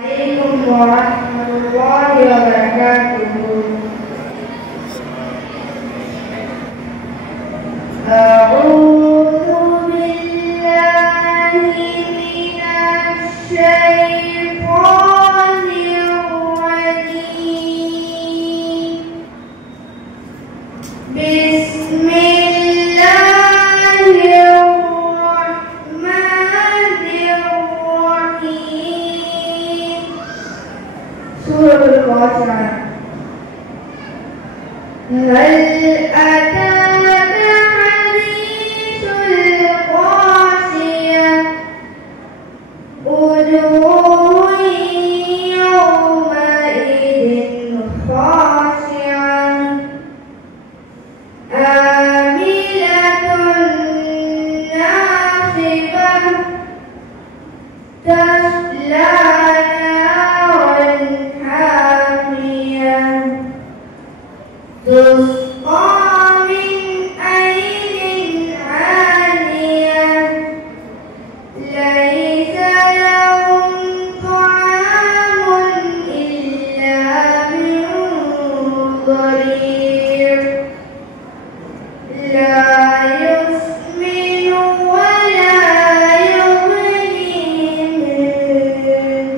عليكم ورحمة الله وبركاته. أعوذ بالله من الشيطان الرجيم. بسم الله الرحمن الرحيم. سورة القاصعة. هل أتاك حديث القاسية وجوه يومئذ خاشعة عاملة ناصبة تصلى نارا حامية تسقى من عين آنية ليس لهم طعام إلا من ضريع لا يسمن ولا يغني من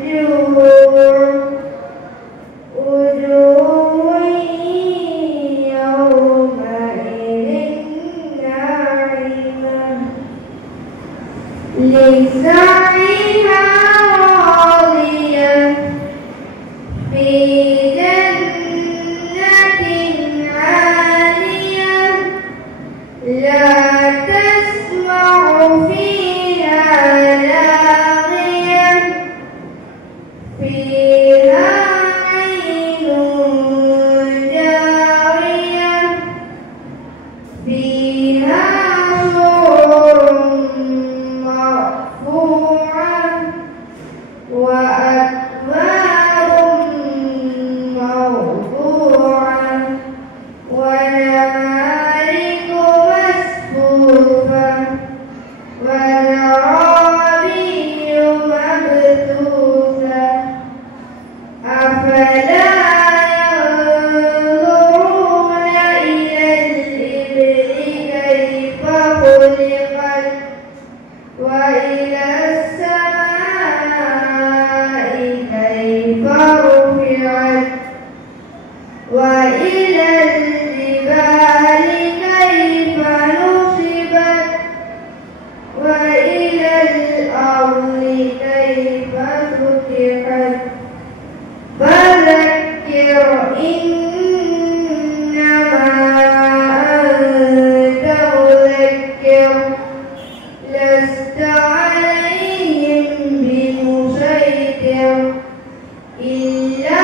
جوع وجوه يومئذ ناعمة لسعيها راضية في جنة عالية لا تسمع فيها لاغية فيها عين جارية فيها سرر مرفوعة وأكواب موضوعة ونمارق مصفوفة وزرابي مبثوثة أفلا ينظرون إلى الإبل كيف خلقت وإلى السماء كيف رفعت وإلى الجبال كيف نصبت وإلى الأرض كيف سطحت فذكر إنما أنت مذكر لست عليهم بمسيطر إلا